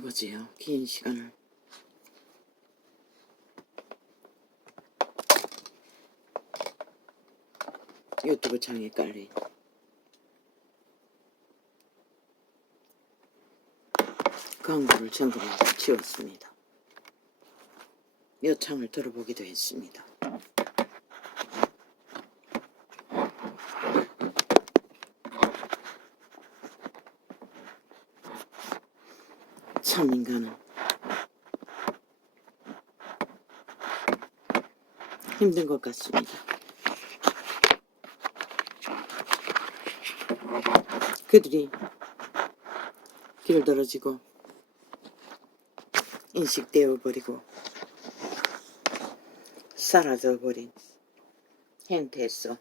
자보지요. 긴 시간을. 유튜브 창에 깔린 광고를 전부 지웠습니다. 몇 창을 들어보기도 했습니다. 참 인간은 힘든 것 같습니다. 그들이 길들어지고 인식되어 버리고 사라져 버린 행태에서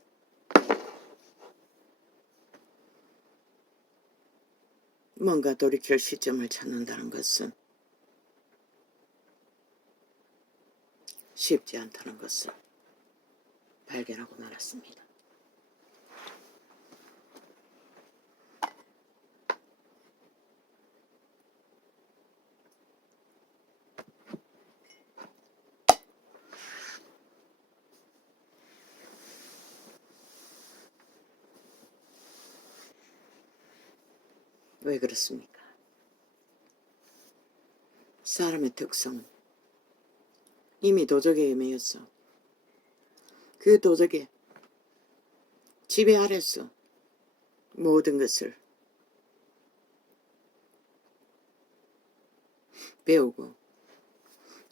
뭔가 돌이킬 시점을 찾는다는 것은 쉽지 않다는 것을 발견하고 말았습니다. 왜 그렇습니까? 사람의 특성은 이미 도적에 매였어. 그 도적의 지배 아래서 모든 것을 배우고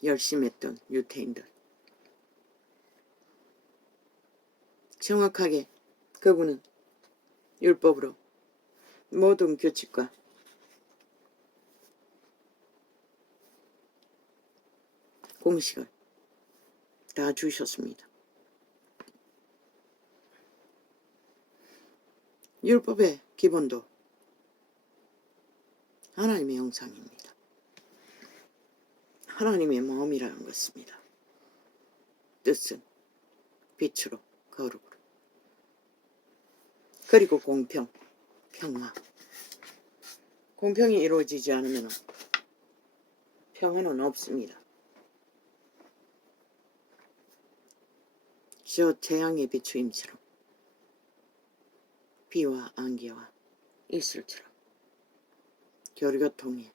열심히 했던 유태인들. 정확하게 그분은 율법으로 모든 규칙과 공식을 다 주셨습니다. 율법의 기본도 하나님의 형상입니다. 하나님의 마음이라는 것입니다. 뜻은 빛으로 거룩으로, 그리고 공평, 평화. 공평이 이루어지지 않으면 평화는 없습니다. 저 태양의 비추임처럼 비와 안개와 이슬처럼 교류교통의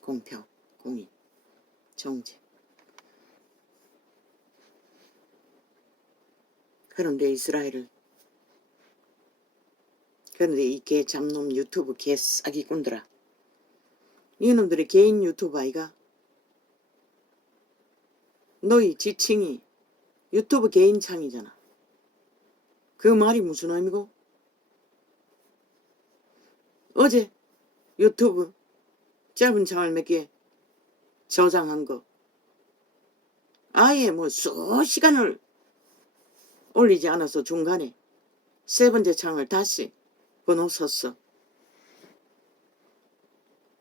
공평, 공의, 정제. 그런데 이 개 잡놈 유튜브 개 싸기꾼들아, 이놈들의 개인 유튜브 아이가? 너희 지칭이 유튜브 개인 창이잖아. 그 말이 무슨 의미고? 어제 유튜브 짧은 창을 몇 개 저장한 거 아예 뭐 수시간을 올리지 않아서 중간에 세 번째 창을 다시 번호 썼어.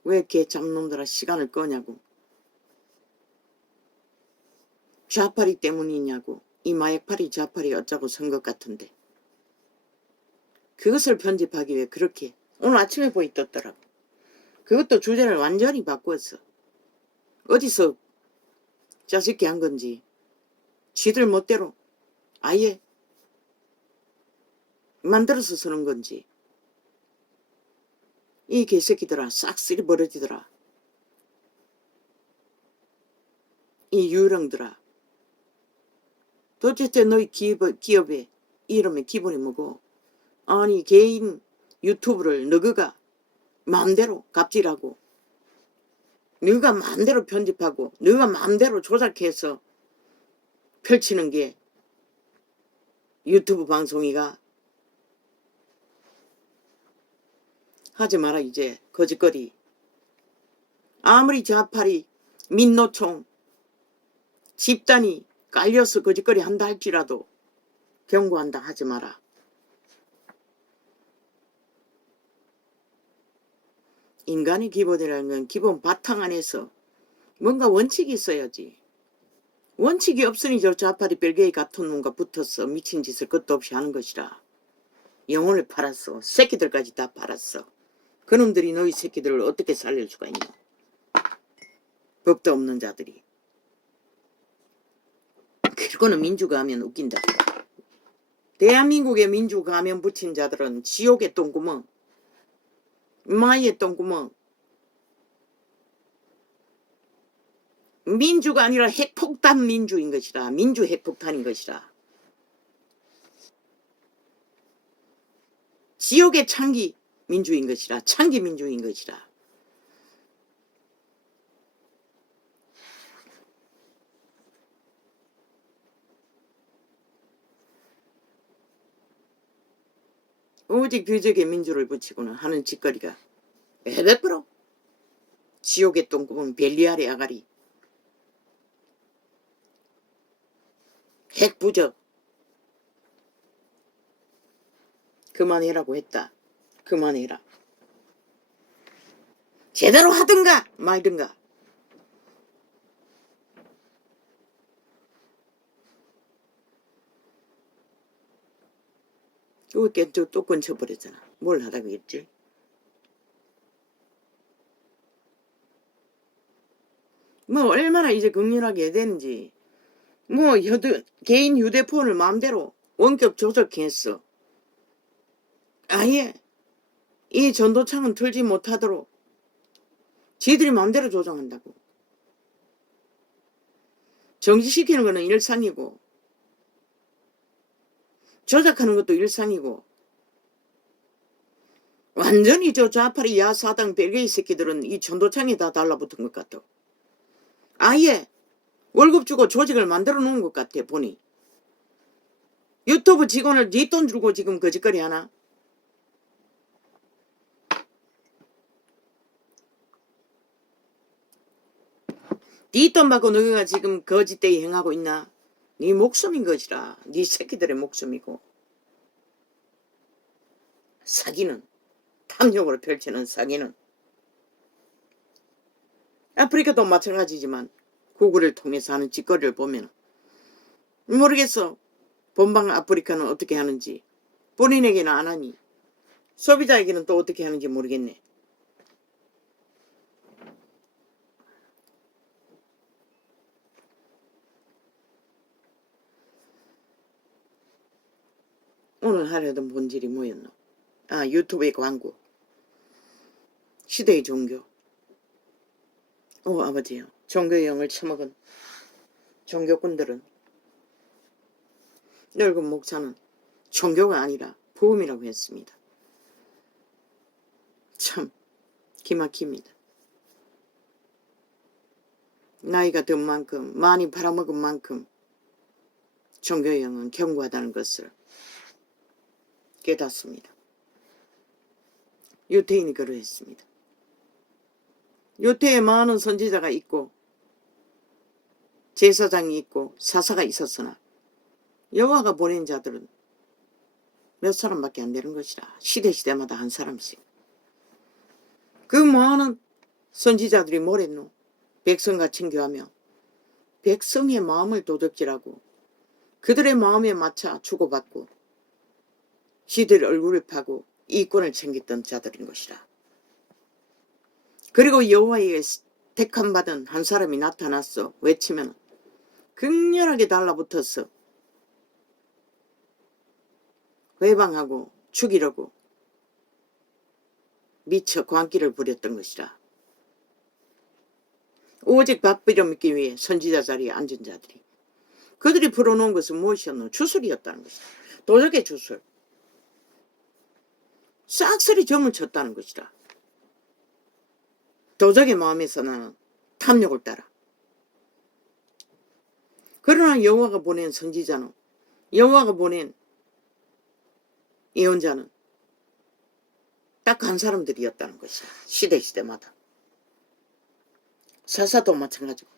왜 개 잡놈들아 시간을 끄냐고. 좌파리 때문이냐고. 이 마약파리 좌파리 어쩌고 선 것 같은데 그것을 편집하기 위해 그렇게 오늘 아침에 보이 떴더라고. 그것도 주제를 완전히 바꾸었어. 어디서 짜증게 한 건지 지들 멋대로 아예 만들어서 쓰는 건지. 이 개새끼들아 싹쓸이 버려지더라. 이 유령들아, 도대체 너희 기업의 이름의 기본이 뭐고? 아니 개인 유튜브를 너가 마음대로 갑질하고 너가 마음대로 편집하고 너가 마음대로 조작해서 펼치는 게 유튜브 방송이가? 하지 마라 이제 거짓거리. 아무리 좌파리 민노총 집단이 깔려서 거짓거리 한다 할지라도 경고한다. 하지 마라. 인간의 기본이라는 건 기본 바탕 안에서 뭔가 원칙이 있어야지. 원칙이 없으니 저 좌파리 벨게이 같은 놈과 붙어서 미친 짓을 끝도 없이 하는 것이라. 영혼을 팔았어. 새끼들까지 다 팔았어. 그놈들이 너희 새끼들을 어떻게 살릴 수가 있냐. 법도 없는 자들이. 그러고는 민주가 하면 웃긴다. 대한민국의 민주가 하면 붙인 자들은 지옥의 똥구멍, 마의 똥구멍. 민주가 아니라 핵폭탄 민주인 것이라. 민주 핵폭탄인 것이라. 지옥의 창기 민주인 것이라. 창기 민주인 것이라. 오직 규적의 민주를 붙이고는 하는 짓거리가 베베프로 지옥의 똥구멍 벨리알의 아가리. 핵부적. 그만해라고 했다. 그만해라. 제대로 하든가 말든가. 그거 또 끊쳐버렸잖아. 뭘 하다 그랬지? 뭐 얼마나 이제 극렬하게 해야 되는지. 뭐 개인 휴대폰을 마음대로 원격 조작했어. 아예 이 전도창은 틀지 못하도록 지들이 마음대로 조정한다고. 정지시키는 거는 일상이고 조작하는 것도 일상이고. 완전히 저 좌파리 야사당 벨게이 새끼들은 이 전도창에 다 달라붙은 것 같아. 아예 월급 주고 조직을 만들어 놓은 것 같아 보니. 유튜브 직원을 네 돈 주고 지금 거짓거리 하나? 네 돈 받고 너희가 지금 거짓대이 행하고 있나? 네 목숨인 것이라. 네 새끼들의 목숨이고. 사기는, 탐욕으로 펼치는 사기는. 아프리카도 마찬가지지만 구글을 통해서 하는 짓거리를 보면 모르겠어. 본방 아프리카는 어떻게 하는지. 본인에게는 안 하니 소비자에게는 또 어떻게 하는지 모르겠네. 오늘 하려던 본질이 뭐였노? 아, 유튜브의 광고. 시대의 종교. 아버지요. 종교의 영을 처먹은 종교꾼들은, 늙은 목사는 종교가 아니라 부음이라고 했습니다. 참 기막힙니다. 나이가 든 만큼, 많이 팔아먹은 만큼 종교의 영은 견고하다는 것을 깨닫습니다. 유태인이 그러했습니다. 유태에 많은 선지자가 있고 제사장이 있고 사사가 있었으나 여호와가 보낸 자들은 몇 사람밖에 안 되는 것이라. 시대마다 한 사람씩. 그 많은 선지자들이 뭘 했노? 백성과 친교하며 백성의 마음을 도둑질하고 그들의 마음에 맞춰 주고받고 시들 얼굴을 파고 이권을 챙겼던 자들인 것이라. 그리고 여호와에게 택함받은 한 사람이 나타났어 외치면 극렬하게 달라붙어서 회방하고 죽이려고 미처 광기를 부렸던 것이라. 오직 밥 빌어먹기 위해 선지자 자리에 앉은 자들이, 그들이 풀어놓은 것은 무엇이었노? 주술이었다는 것이다. 도적의 주술. 싹쓸이 점을 쳤다는 것이다. 도적의 마음에서 나는 탐욕을 따라. 그러나 여호와가 보낸 선지자는, 여호와가 보낸 예언자는 딱 한 사람들이었다는 것이야. 시대마다. 사사도 마찬가지고.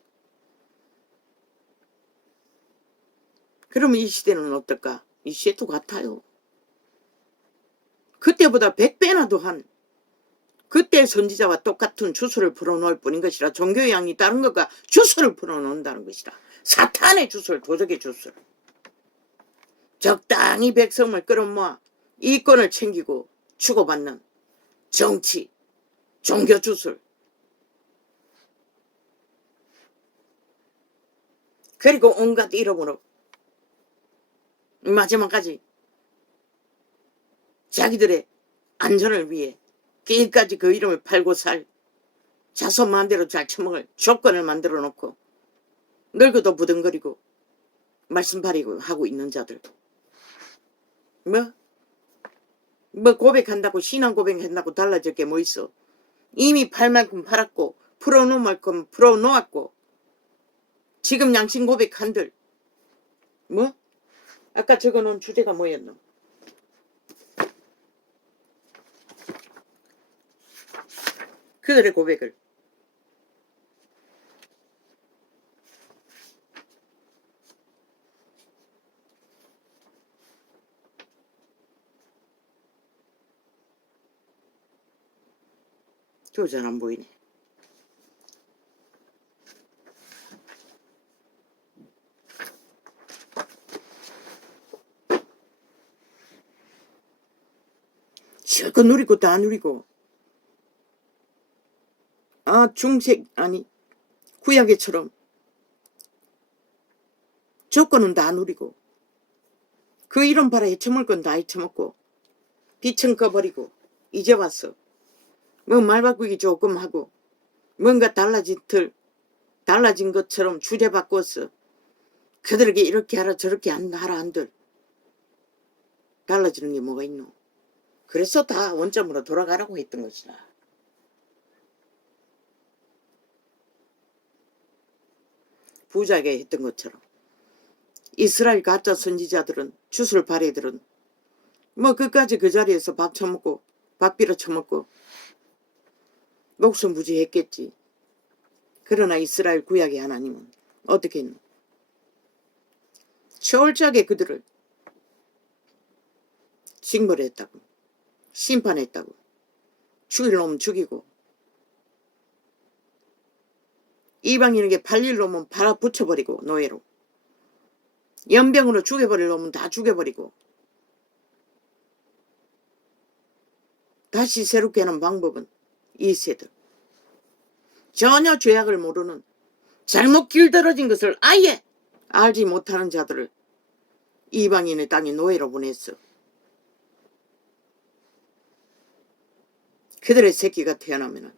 그러면 이 시대는 어떨까? 이 시대도 같아요. 그때보다 100배나 더한 그때 선지자와 똑같은 주술을 풀어놓을 뿐인 것이라. 종교의 양이 다른 것과 주술을 풀어놓는다는 것이라. 사탄의 주술, 도적의 주술. 적당히 백성을 끌어모아 이권을 챙기고 주고받는 정치, 종교 주술. 그리고 온갖 이름으로 마지막까지 자기들의 안전을 위해 끝까지 그 이름을 팔고 살 자손 마음대로 잘 처먹을 조건을 만들어 놓고 늙어도 부둥거리고 말씀바리고 하고 있는 자들. 뭐 고백한다고 신앙 고백한다고 달라질 게 뭐 있어. 이미 팔 만큼 팔았고 풀어놓을 만큼 풀어놓았고 지금 양심 고백한들 뭐? 아까 적어놓은 주제가 뭐였노? 그들의 고백을 저 잘 안 보이네. 실컷 누리고 다 누리고 중색 아니 구약에처럼 조건은 다 누리고 그 이름 바라 헤쳐먹을 건 다 헤쳐먹고 비청 꺼버리고 이제 왔어. 뭐 말 바꾸기 조금 하고 뭔가 달라진 것처럼 주제 바꿨어. 그들에게 이렇게 하라 저렇게 하라 한들 달라지는 게 뭐가 있노? 그래서 다 원점으로 돌아가라고 했던 것이다. 부자에게 했던 것처럼 이스라엘 가짜 선지자들은 주술 바리들은 뭐 끝까지 그 자리에서 밥 처먹고 밥 빌어 처먹고 목숨 부지했겠지. 그러나 이스라엘 구약의 하나님은 어떻게 했노? 철저하게 그들을 징벌했다고 심판했다고 죽일 놈은 죽이고 이방인에게 팔릴 놈은 팔아 붙여버리고 노예로 연병으로 죽여버릴 놈은 다 죽여버리고 다시 새롭게 하는 방법은 이 세들 전혀 죄악을 모르는 잘못 길들어진 것을 아예 알지 못하는 자들을 이방인의 땅에 노예로 보냈어. 그들의 새끼가 태어나면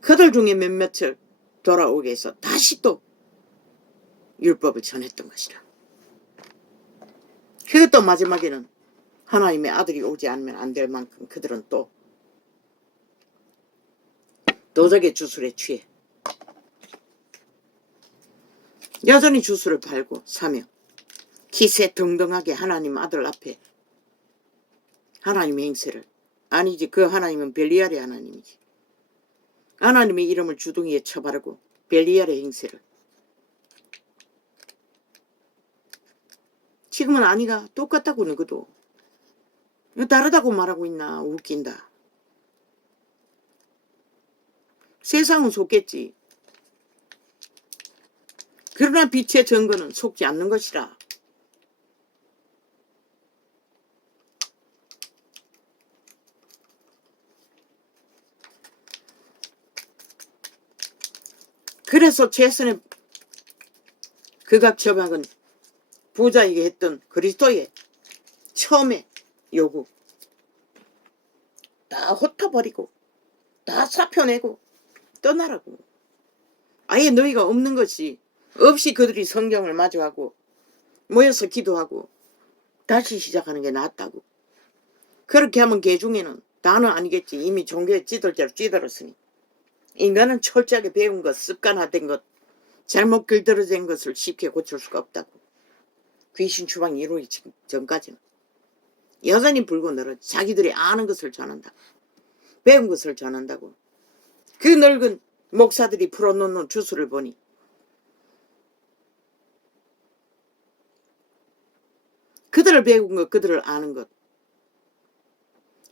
그들 중에 몇몇을 돌아오게 해서 다시 또 율법을 전했던 것이라. 그것도 마지막에는 하나님의 아들이 오지 않으면 안 될 만큼 그들은 또 도적의 주술에 취해 여전히 주술을 팔고 사며 기세등등하게 하나님 아들 앞에 하나님의 행세를 아니지 그 하나님은 벨리알의 하나님이지. 하나님의 이름을 주둥이에 쳐바르고 벨리알의 행세를 지금은 아니가 똑같다고 너희도 다르다고 말하고 있나 웃긴다. 세상은 속겠지. 그러나 빛의 증거는 속지 않는 것이라. 그래서 최선의 극악 저박은 부자에게 했던 그리스도의 처음에 요구 다 흩어버리고 다 사표내고 떠나라고. 아예 너희가 없는 것이 없이 그들이 성경을 마주하고 모여서 기도하고 다시 시작하는 게 낫다고. 그렇게 하면 개중에는 다는 아니겠지. 이미 종교에 찌들대로 찌들었으니. 인간은 철저하게 배운 것, 습관화된 것, 잘못 길들어진 것을 쉽게 고칠 수가 없다고. 귀신 추방이 이루어지기 전까지는. 여전히 불고 늘어 자기들이 아는 것을 전한다. 배운 것을 전한다고. 그 늙은 목사들이 풀어놓는 주술을 보니 그들을 배운 것, 그들을 아는 것,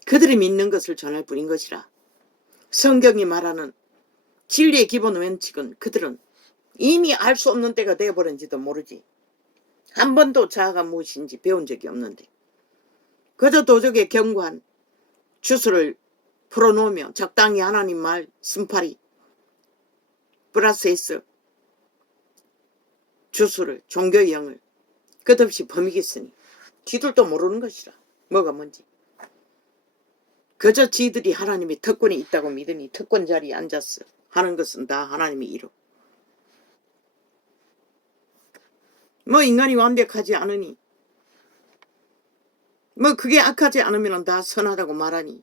그들이 믿는 것을 전할 뿐인 것이라. 성경이 말하는 진리의 기본 원칙은 그들은 이미 알 수 없는 때가 되어버린지도 모르지. 한 번도 자아가 무엇인지 배운 적이 없는데 그저 도적에 경고한 주술을 풀어놓으며 적당히 하나님 말 쓴파리 플러스해서 주술을, 종교의 영을 끝없이 범이겠으니 지들도 모르는 것이라. 뭐가 뭔지. 그저 지들이 하나님의 특권이 있다고 믿으니 특권 자리에 앉았어. 하는 것은 다 하나님의 이로. 뭐 인간이 완벽하지 않으니 뭐 그게 악하지 않으면 다 선하다고 말하니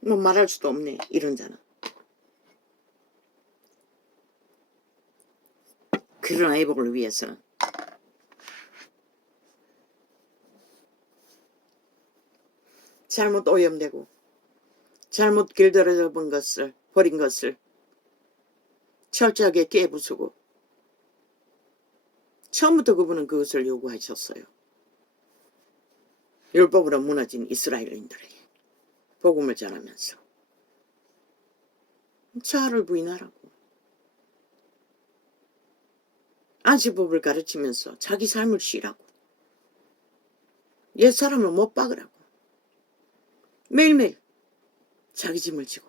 뭐 말할 수도 없네. 이런 자는. 그런 회복을 위해서는 잘못 오염되고 잘못 길들여져 본 것을, 버린 것을 철저하게 깨부수고 처음부터 그분은 그것을 요구하셨어요. 율법으로 무너진 이스라엘인들에게 복음을 전하면서 자아를 부인하라고, 안식법을 가르치면서 자기 삶을 쉬라고, 옛사람을 못 박으라고, 매일매일 자기 짐을 지고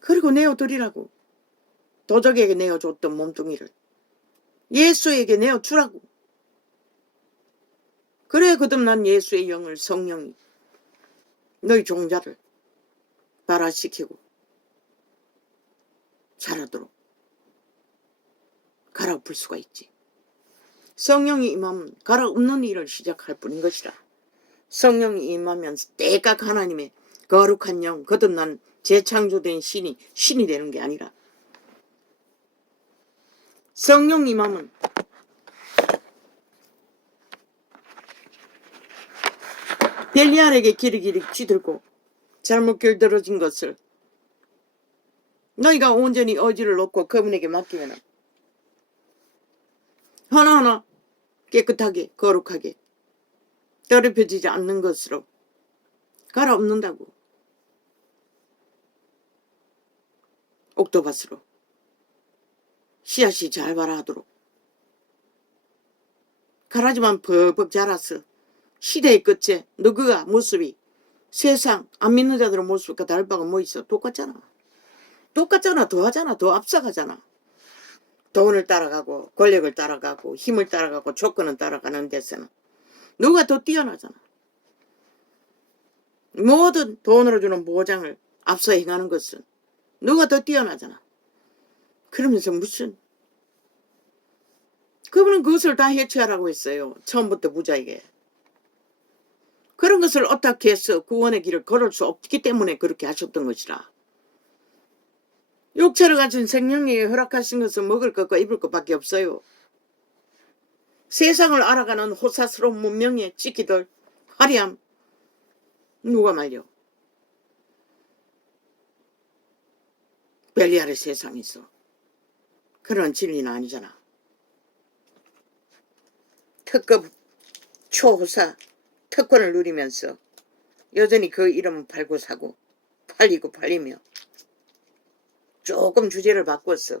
그리고 내어드리라고, 도적에게 내어줬던 몸뚱이를 예수에게 내어주라고. 그래 거듭난 예수의 영을, 성령이 너희 종자를 발화시키고 자라도록 갈아엎을 수가 있지. 성령이 임하면 갈아엎는 일을 시작할 뿐인 것이라. 성령이 임하면 때각 하나님의 거룩한 영, 거듭난 재창조된 신이 되는 게 아니라, 성령 임하면 벨리알에게 기리기리 쥐들고 잘못 길들어진 것을 너희가 온전히 의지를 놓고 그분에게 맡기면 하나하나 깨끗하게 거룩하게 더럽혀지지 않는 것으로 갈아엎는다고. 옥토밭으로 씨앗이 잘 발하도록 가라지만 벅벅 자라서 시대의 끝에 너그가 모습이 세상 안 믿는 자들의 모습과 다를 바가 뭐 있어. 똑같잖아. 더하잖아. 더 앞서가잖아. 돈을 따라가고 권력을 따라가고 힘을 따라가고 조건을 따라가는 데서는 누가 더 뛰어나잖아. 모든 돈으로 주는 보장을 앞서 행하는 것은 누가 더 뛰어나잖아. 그러면서 무슨, 그분은 그것을 다 해체하라고 했어요. 처음부터 부자에게. 그런 것을 어떻게 해서 구원의 길을 걸을 수 없기 때문에 그렇게 하셨던 것이라. 육체를 가진 생명이 허락하신 것은 먹을 것과 입을 것밖에 없어요. 세상을 알아가는 호사스러운 문명의 찌기들, 화려함, 누가 말려? 벨리알의 세상에서 그런 진리는 아니잖아. 특급 초호사 특권을 누리면서 여전히 그 이름은 팔고 사고 팔리고 팔리며 조금 주제를 바꿨어.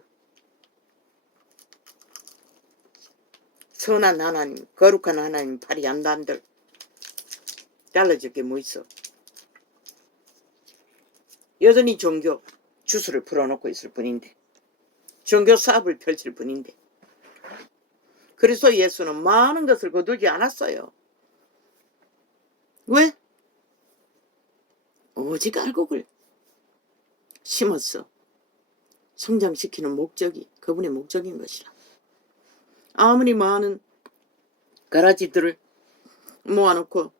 선한 하나님, 거룩한 하나님 팔이 안 단들 달라질 게 뭐 있어. 여전히 종교 주술을 풀어놓고 있을 뿐인데, 종교 사업을 펼칠 뿐인데, 그래서 예수는 많은 것을 거두지 않았어요. 왜? 오직 알곡을 심었어. 성장시키는 목적이 그분의 목적인 것이라. 아무리 많은 가라지들을 모아놓고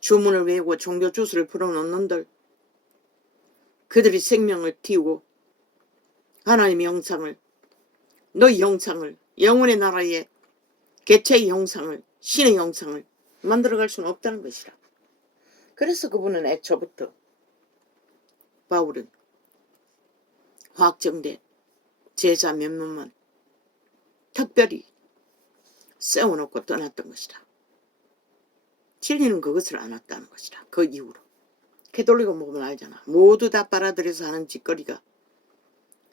주문을 외우고 종교 주술을 풀어놓는들, 그들이 생명을 띄우고 하나님의 형상을, 너희 형상을, 영혼의 나라의 개체의 형상을, 신의 형상을 만들어갈 수는 없다는 것이라. 그래서 그분은 애초부터, 바울은 확정된 제자 몇몇만 특별히 세워놓고 떠났던 것이라. 진리는 그것을 안 했다는 것이라. 그 이후로. 캐톨릭을 보면 알잖아. 모두 다 빨아들여서 하는 짓거리가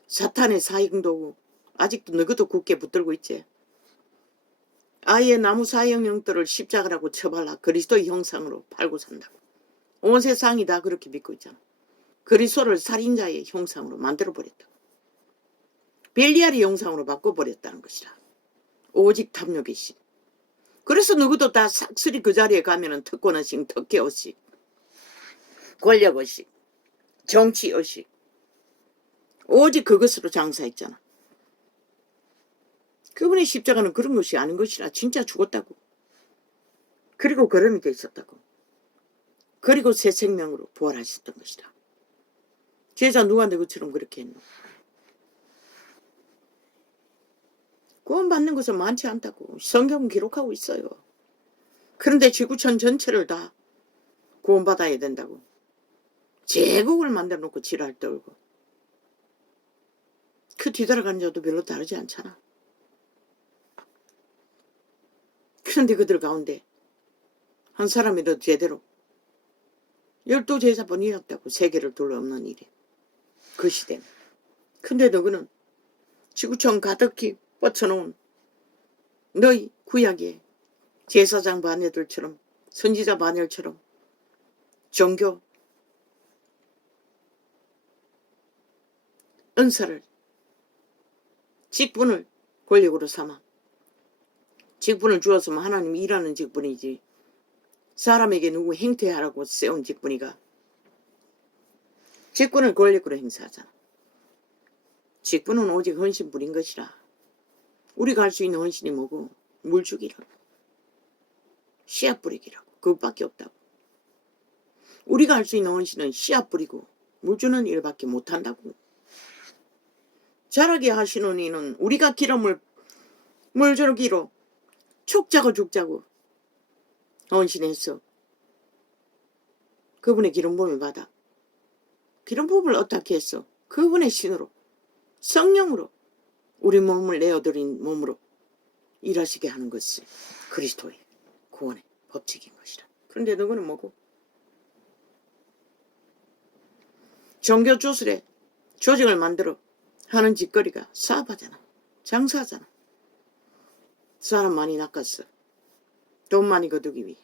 사탄의 사형도구. 아직도 너희도 굳게 붙들고 있지. 아예 나무 사형형들을 십자가라고 처발라 그리스도의 형상으로 팔고 산다고. 온 세상이 다 그렇게 믿고 있잖아. 그리스도를 살인자의 형상으로 만들어버렸다. 벨리알이 영상으로 바꿔버렸다는 것이라. 오직 탐욕의식. 그래서 누구도 다 싹쓸이 그 자리에 가면은 특권의식, 특혜의식, 권력의식, 정치의식, 오직 그것으로 장사했잖아. 그분의 십자가는 그런 것이 아닌 것이라. 진짜 죽었다고. 그리고 걸음이 돼 있었다고. 그리고 새 생명으로 부활하셨던 것이다. 제자 누구한테 그처럼 그렇게 했노? 구원받는 것은 많지 않다고 성경은 기록하고 있어요. 그런데 지구촌 전체를 다 구원받아야 된다고. 제국을 만들어 놓고 지랄 떨고. 그 뒤돌아가는 자도 별로 다르지 않잖아. 그런데 그들 가운데 한 사람이라도 제대로 12제자뿐이었다고. 세계를 둘러엎는 일이. 그 시대는. 근데 너그는 지구촌 가득히 뻗쳐놓은 너희 구약의 제사장 바녀들처럼, 선지자 바녀들처럼 종교 은사를, 직분을 권력으로 삼아. 직분을 주었으면 하나님이 일하는 직분이지 사람에게 누구 행태하라고 세운 직분이가. 직분을 권력으로 행사하잖아. 직분은 오직 헌신뿐인 것이라. 우리가 할 수 있는 헌신이 뭐고? 물 주기라고, 씨앗 뿌리기라고. 그것밖에 없다고. 우리가 할 수 있는 헌신은 씨앗 뿌리고 물 주는 일밖에 못한다고. 자라게 하시는 이는 우리가 기름을 물 주기로 축자고 죽자고 헌신했어. 그분의 기름 부음을 받아. 기름 부음을 어떻게 했어? 그분의 신으로, 성령으로 우리 몸을 내어드린 몸으로 일하시게 하는 것이 그리스도의 구원의 법칙인 것이라. 그런데 너는 뭐고? 종교 주술에 조직을 만들어 하는 짓거리가 사업하잖아. 장사하잖아. 사람 많이 낚았어. 돈 많이 거두기 위해.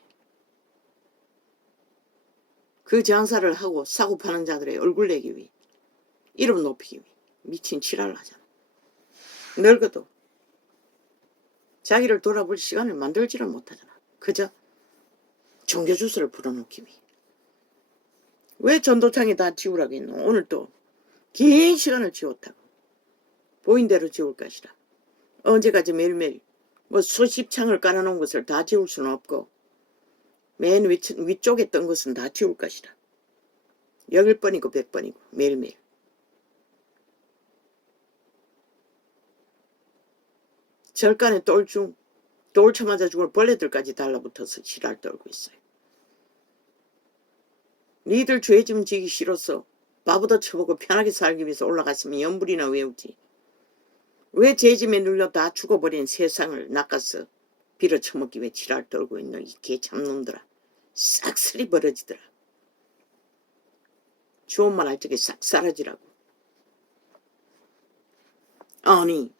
그 장사를 하고 사고 파는 자들의 얼굴 내기 위해, 이름 높이기 위해 미친 지랄을 하잖아. 늙어도 자기를 돌아볼 시간을 만들지를 못하잖아. 그저 종교 주술을 불어넣기 위해. 왜 전도창에 다 지우라고 했노? 오늘 또 긴 시간을 지웠다고. 보인 대로 지울 것이라. 언제까지 매일매일 뭐 수십 창을 깔아놓은 것을 다 지울 수는 없고, 맨 위쪽에 뜬 것은 다 지울 것이라. 10번이고 100번이고 매일매일. 절간에 돌 쳐맞아 죽을 벌레들까지 달라붙어서 지랄 떨고 있어요. 니들 죄짐 지기 싫어서 바보도 쳐보고 편하게 살기 위해서 올라갔으면 연불이나 외우지. 왜 죄짐에 눌려 다 죽어버린 세상을 낚아서 빌어쳐먹기 위해 지랄 떨고 있는 이 개참놈들아. 싹쓸이 벌어지더라. 좋은 말 할 적에 싹 사라지라고. 아니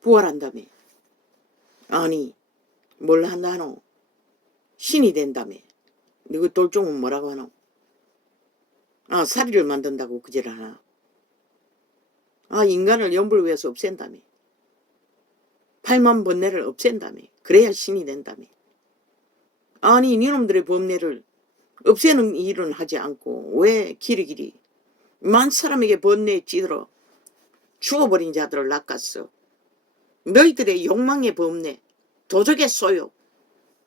부활한다며. 아니 뭘 한다 하노? 신이 된다며. 너그 돌종은 뭐라고 하노? 아, 사리를 만든다고 그질 하나? 아, 인간을 연불 위해서 없앤다며. 8만 번뇌를 없앤다며. 그래야 신이 된다며. 아니 니놈들의 번뇌를 없애는 일은 하지 않고 왜 길이길이 만 사람에게 번뇌에 찌들어 죽어버린 자들을 낚았어. 너희들의 욕망의 번뇌, 도적의 소욕,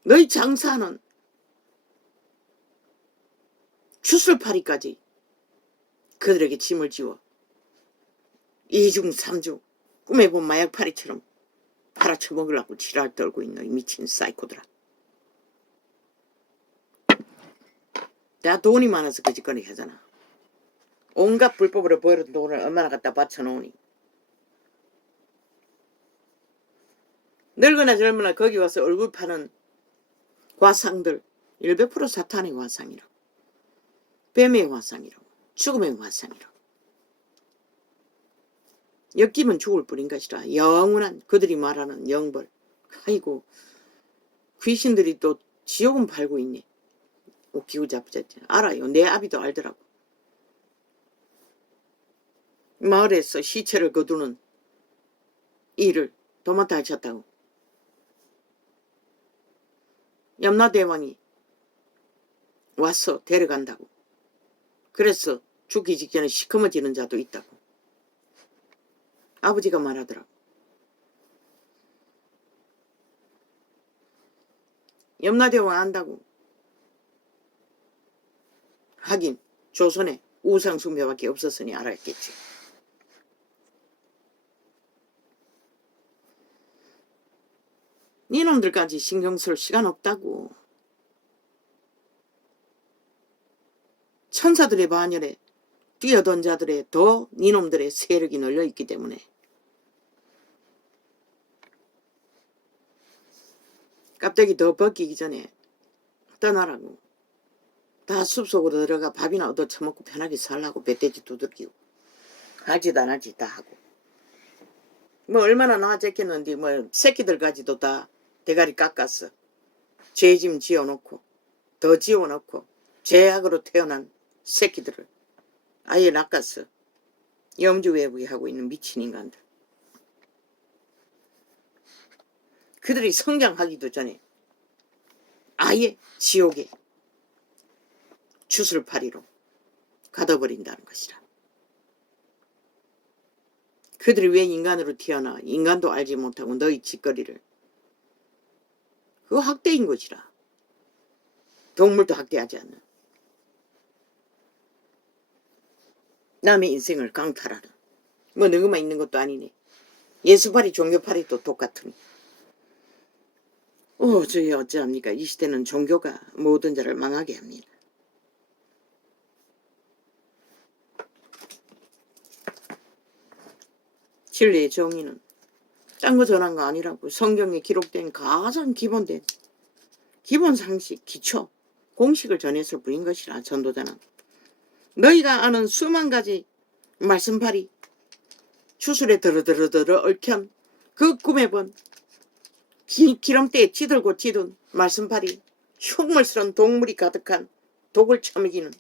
너희 장사하는 주술파리까지 그들에게 짐을 지워 2중 3중 꿈에 본 마약파리처럼 팔아쳐먹으려고 지랄 떨고 있는 이 미친 사이코들아. 내가 돈이 많아서 그 짓거리 하잖아. 온갖 불법으로 벌은 돈을 얼마나 갖다 바쳐놓으니. 늙거나 젊으나 거기 와서 얼굴 파는 과상들 100% 사탄의 과상이라고. 뱀의 과상이라고. 죽음의 과상이라고. 엮이면 죽을 뿐인 것이라. 영원한 그들이 말하는 영벌. 아이고 귀신들이 또 지옥은 팔고 있네. 웃기고 잡혔지. 알아요. 내 아비도 알더라고. 마을에서 시체를 거두는 일을 도맡아 하셨다고. 염라대왕이 와서 데려간다고. 그래서 죽기 직전에 시커머지는 자도 있다고. 아버지가 말하더라고. 염라대왕 안다고. 하긴 조선에 우상숭배밖에 없었으니 알았겠지. 니놈들까지 신경 쓸 시간 없다고. 천사들의 반열에 뛰어든 자들의 더 니놈들의 세력이 널려있기 때문에. 껍데기 더 벗기기 전에 떠나라고. 다 숲속으로 들어가 밥이나 얻어 처먹고 편하게 살라고. 뱃돼지 두들기고 하지도 안 하지 다 하고. 뭐 얼마나 나아졌겠는데 뭐 새끼들까지도 다 대가리 깎았어. 죄짐 지어놓고 더 지어놓고 죄악으로 태어난 새끼들을 아예 낚았어. 염주외부하고 있는 미친 인간들. 그들이 성장하기도 전에 아예 지옥에 주술파리로 가둬버린다는 것이라. 그들이 왜 인간으로 태어나 인간도 알지 못하고 너희 짓거리를. 그거 학대인 것이라. 동물도 학대하지 않는. 남의 인생을 강탈하는. 뭐 너희만 있는 것도 아니네. 예수파리 종교파리도 똑같으니. 저희 어찌합니까. 이 시대는 종교가 모든 자를 망하게 합니다. 진리의 정의는 딴 거 전한 거 아니라고. 성경에 기록된 가장 기본된 기본 상식, 기초, 공식을 전했을 뿐인 것이라. 전도자는 너희가 아는 수만 가지 말씀파리 주술에 들어들어 얽힌 그 꿈에 본 기름때에 찌들고 찌든 말씀파리 흉물스러운 동물이 가득한 독을 처먹이는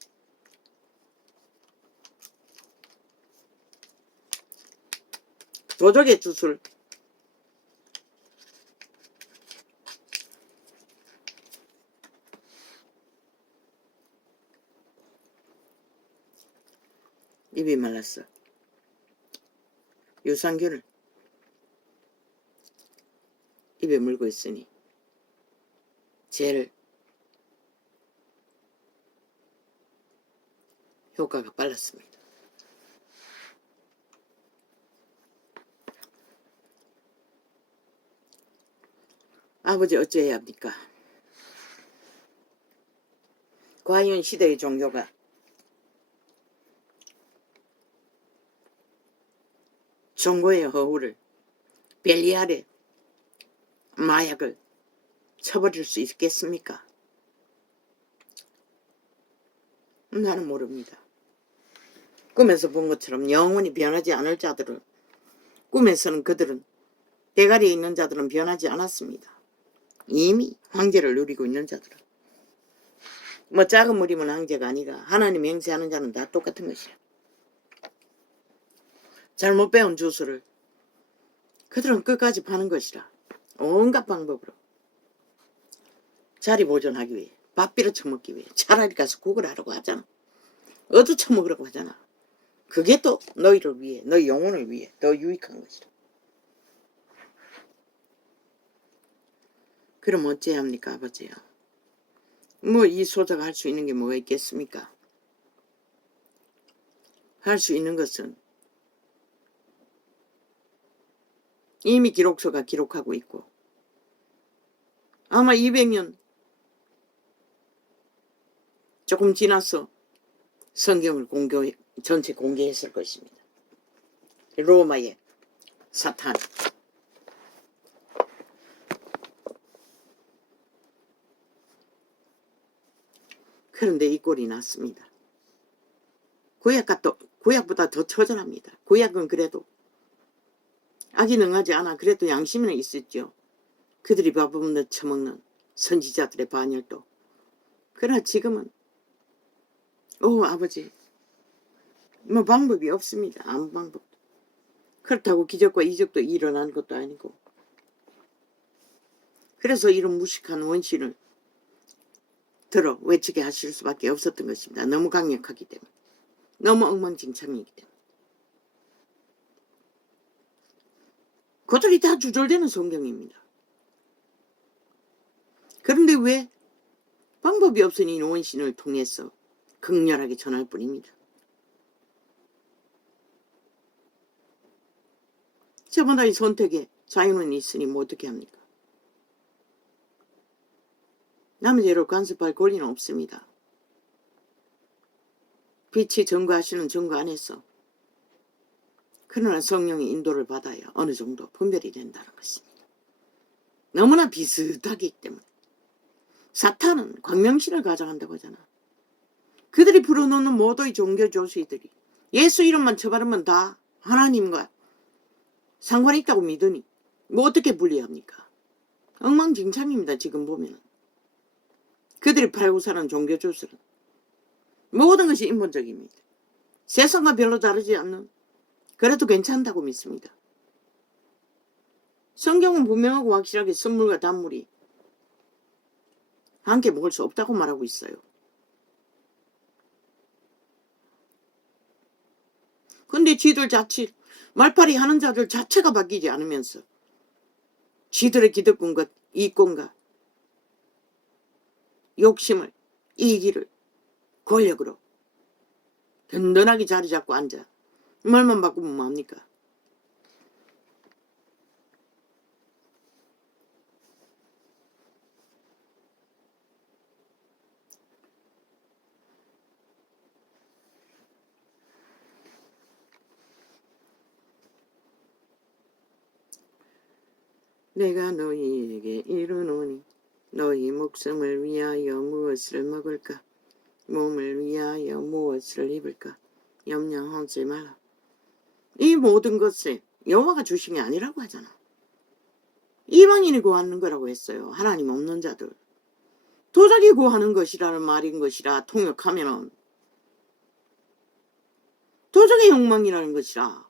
도적의 주술. 입이 말랐어. 유산균을 입에 물고 있으니 제일 효과가 빨랐습니다. 아버지 어찌해야 합니까? 과연 시대의 종교가 정보의 허울을 벨리알의 마약을 쳐버릴 수 있겠습니까? 나는 모릅니다. 꿈에서 본 것처럼 영원히 변하지 않을 자들을 꿈에서는 그들은 대가리에 있는 자들은 변하지 않았습니다. 이미 황제를 누리고 있는 자들은 뭐 작은 무리면 황제가 아니라 하나님 맹세하는 자는 다 똑같은 것이야. 잘못 배운 주술을 그들은 끝까지 파는 것이라. 온갖 방법으로 자리 보존하기 위해 밥 빌어 처먹기 위해 차라리 가서 국을 하라고 하잖아. 얻어 처먹으라고 하잖아. 그게 또 너희를 위해 너희 영혼을 위해 더 유익한 것이라. 그럼 어찌해야 합니까 아버지요? 뭐 이 소자가 할 수 있는 게 뭐가 있겠습니까? 할 수 있는 것은 이미 기록서가 기록하고 있고 아마 200년 조금 지나서 성경을 전체 공개했을 것입니다. 로마의 사탄. 그런데 이 꼴이 났습니다. 구약보다 더 처절합니다. 구약은 그래도 악이 능하지 않아. 그래도 양심은 있었죠. 그들이 밥 없는 처먹는 선지자들의 반열도. 그러나 지금은 아버지 뭐 방법이 없습니다. 아무 방법도. 그렇다고 기적과 이적도 일어난 것도 아니고. 그래서 이런 무식한 원신을 들어 외치게 하실 수밖에 없었던 것입니다. 너무 강력하기 때문에. 너무 엉망진창이기 때문에. 그들이 다 주절되는 성경입니다. 그런데 왜 방법이 없으니 원신을 통해서 극렬하게 전할 뿐입니다. 저마다 이 선택에 자유는 있으니 뭐 어떻게 합니까? 남의 죄로 간섭할 권리는 없습니다. 빛이 증거하시는 증거 안에서 그러나 성령의 인도를 받아야 어느 정도 분별이 된다는 것입니다. 너무나 비슷하기 때문에. 사탄은 광명신을 가져간다고 하잖아. 그들이 불어넣는 모두의 종교 조수들이 예수 이름만 쳐바르면 다 하나님과 상관이 있다고 믿으니 뭐 어떻게 분리합니까? 엉망진창입니다. 지금 보면. 그들이 팔고 사는 종교 조수는 모든 것이 인본적입니다. 세상과 별로 다르지 않는, 그래도 괜찮다고 믿습니다. 성경은 분명하고 확실하게 선물과 단물이 함께 먹을 수 없다고 말하고 있어요. 근데 지들 자칫 말팔이 하는 자들 자체가 바뀌지 않으면서 지들의 기득권과 이권과 욕심을, 이기를 권력으로 든든하게 자리 잡고 앉아 말만 바꾸면 뭐합니까? 내가 너희에게 이르노니 너희 목숨을 위하여 무엇을 먹을까? 몸을 위하여 무엇을 입을까? 염려하지 말라. 이 모든 것을 여호와가 주신 게 아니라고 하잖아. 이방인이 구하는 거라고 했어요. 하나님 없는 자들. 도적이 구하는 것이라는 말인 것이라 통역하면은 도적의 욕망이라는 것이라.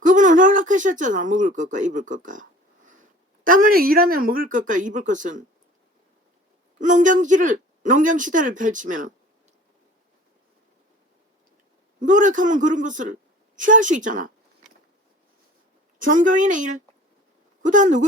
그분은 허락하셨잖아. 먹을 것과 입을 것과. 땀 흘려 일하면 먹을 것과 입을 것은 농경시대를 펼치면 노력하면 그런 것을 취할 수 있잖아. 종교인의 일, 그 다음 누구